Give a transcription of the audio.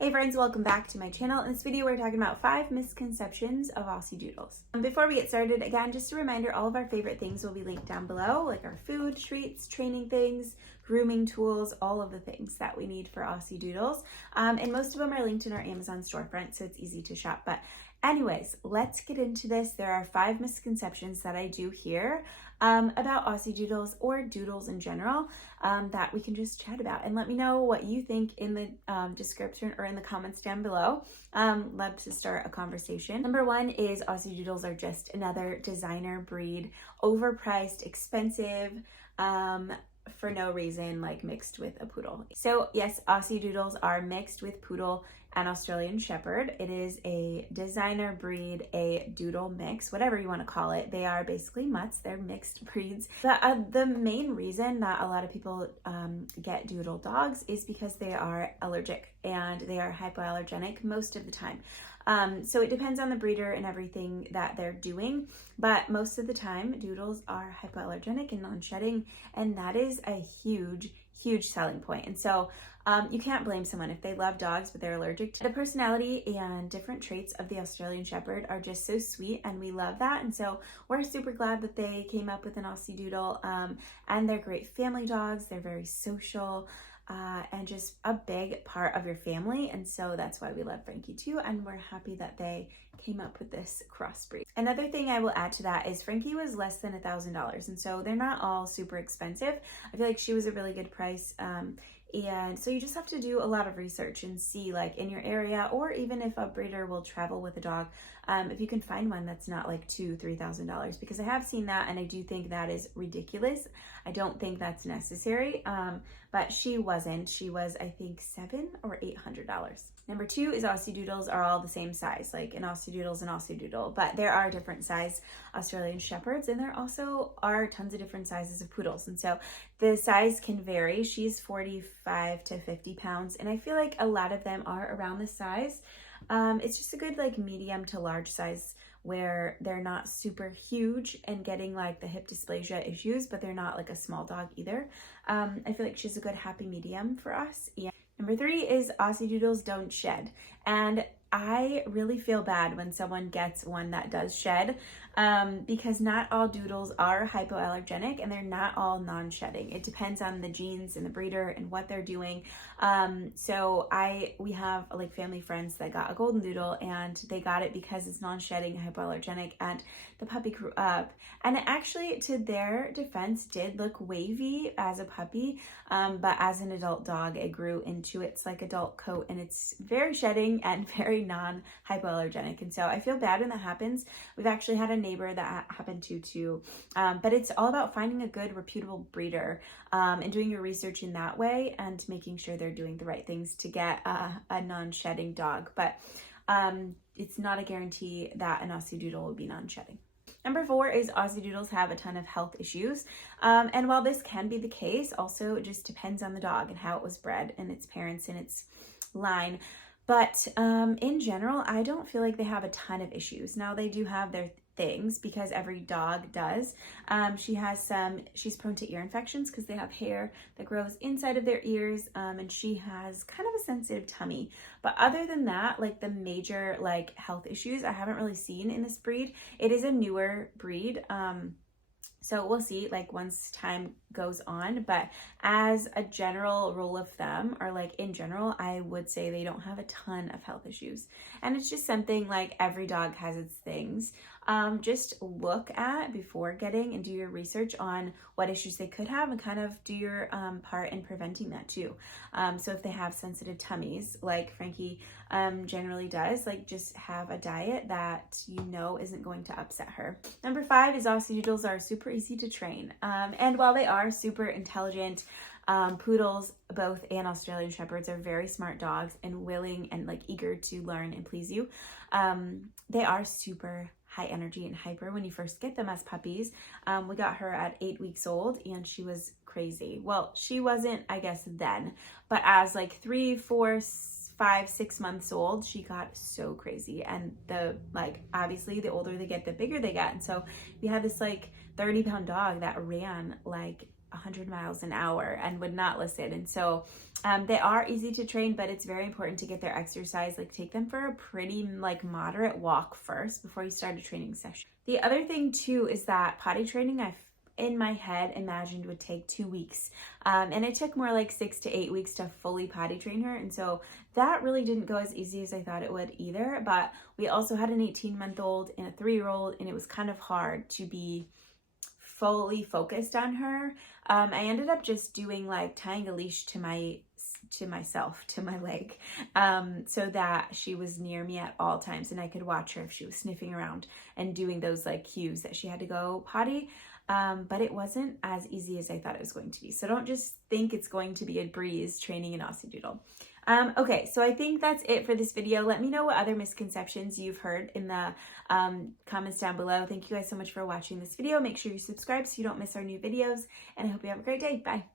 Hey friends, welcome back to my channel. In this video, we're talking about 5 misconceptions of Aussiedoodles. Before we get started, again, just a reminder, all of our favorite things will be linked down below, like our food, treats, training things, grooming tools, all of the things that we need for Aussiedoodles. And most of them are linked in our Amazon storefront, so it's easy to shop. But anyways, let's get into this. There are 5 misconceptions that I do hear about Aussiedoodles or doodles in general that we can just chat about, and let me know what you think in the description or in the comments down below. Love to start a conversation. Number 1 is Aussiedoodles are just another designer breed, overpriced, expensive, for no reason, like mixed with a poodle. So yes, Aussiedoodles are mixed with poodle and Australian Shepherd. It is a designer breed, a doodle mix, whatever you want to call it. They are basically mutts. They're mixed breeds. The main reason that a lot of people get doodle dogs is because they are allergic and they are hypoallergenic most of the time. So it depends on the breeder and everything that they're doing, but most of the time doodles are hypoallergenic and non-shedding, and that is a huge selling point. And so you can't blame someone if they love dogs but they're allergic to. The personality and different traits of the Australian Shepherd are just so sweet, and we love that. And so we're super glad that they came up with an Aussiedoodle, and they're great family dogs. They're very social. And just a big part of your family, and so that's why we love Frankie too, and we're happy that they came up with this crossbreed. Another thing I will add to that is Frankie was less than $1,000, and so they're not all super expensive. I feel like she was a really good price, and so you just have to do a lot of research and see, like, in your area, or even if a breeder will travel with a dog, if you can find one that's not like $2,000-$3,000, because I have seen that and I do think that is ridiculous. I don't think that's necessary, but she wasn't. She was, I think, $700 or $800. Number 2 is Aussiedoodles are all the same size, like an Aussiedoodle is an Aussiedoodle, but there are different size Australian Shepherds, and there also are tons of different sizes of poodles, and so the size can vary. She's 45 to 50 pounds, and I feel like a lot of them are around this size. It's just a good like medium to large size where they're not super huge and getting like the hip dysplasia issues, but they're not like a small dog either. I feel like she's a good happy medium for us. Yeah. Number 3 is Aussiedoodles don't shed, and I really feel bad when someone gets one that does shed, because not all doodles are hypoallergenic and they're not all non-shedding. It depends on the genes and the breeder and what they're doing. So we have like family friends that got a golden doodle, and they got it because it's non-shedding, hypoallergenic, and the puppy grew up, and it actually, to their defense, did look wavy as a puppy, but as an adult dog it grew into its like adult coat, and it's very shedding and very non-hypoallergenic. And so I feel bad when that happens. We've actually had a neighbor that happened to too, but it's all about finding a good reputable breeder, and doing your research in that way and making sure they're doing the right things to get a non-shedding dog. But it's not a guarantee that an Aussiedoodle will be non-shedding. Number 4 is Aussiedoodles have a ton of health issues, and while this can be the case, also it just depends on the dog and how it was bred and its parents and its line. But in general, I don't feel like they have a ton of issues. Now, they do have their things, because every dog does. She's prone to ear infections because they have hair that grows inside of their ears, and she has kind of a sensitive tummy. But other than that, like the major like health issues I haven't really seen in this breed. It is a newer breed, so we'll see like once time goes on, but as a general rule of thumb, or like in general, I would say they don't have a ton of health issues. And it's just something like every dog has its things. Just look at before getting and do your research on what issues they could have, and kind of do your part in preventing that too. So if they have sensitive tummies, like Frankie generally does, like just have a diet that you know isn't going to upset her. Number 5 is Aussiedoodles are super easy to train, and while they are super intelligent, poodles, both, and Australian Shepherds are very smart dogs and willing and like eager to learn and please you. They are super high energy and hyper when you first get them as puppies. We got her at 8 weeks old, and she was crazy. Well, she wasn't, I guess, then, but as like 3, 4, 5, 6 months old, she got so crazy. And obviously the older they get, the bigger they get. And so we had this like 30-pound dog that ran like 100 miles an hour and would not listen. And so they are easy to train, but it's very important to get their exercise. Like take them for a pretty like moderate walk first before you start a training session. The other thing too is that potty training I've in my head imagined would take 2 weeks. And it took more like 6 to 8 weeks to fully potty train her. And so that really didn't go as easy as I thought it would either. But we also had an 18-month-old and a 3-year-old, and it was kind of hard to be fully focused on her. I ended up just doing like tying a leash to my leg, so that she was near me at all times and I could watch her if she was sniffing around and doing those like cues that she had to go potty. But it wasn't as easy as I thought it was going to be. So don't just think it's going to be a breeze training an Aussiedoodle. Okay, so I think that's it for this video. Let me know what other misconceptions you've heard in the comments down below. Thank you guys so much for watching this video. Make sure you subscribe so you don't miss our new videos, and I hope you have a great day. Bye.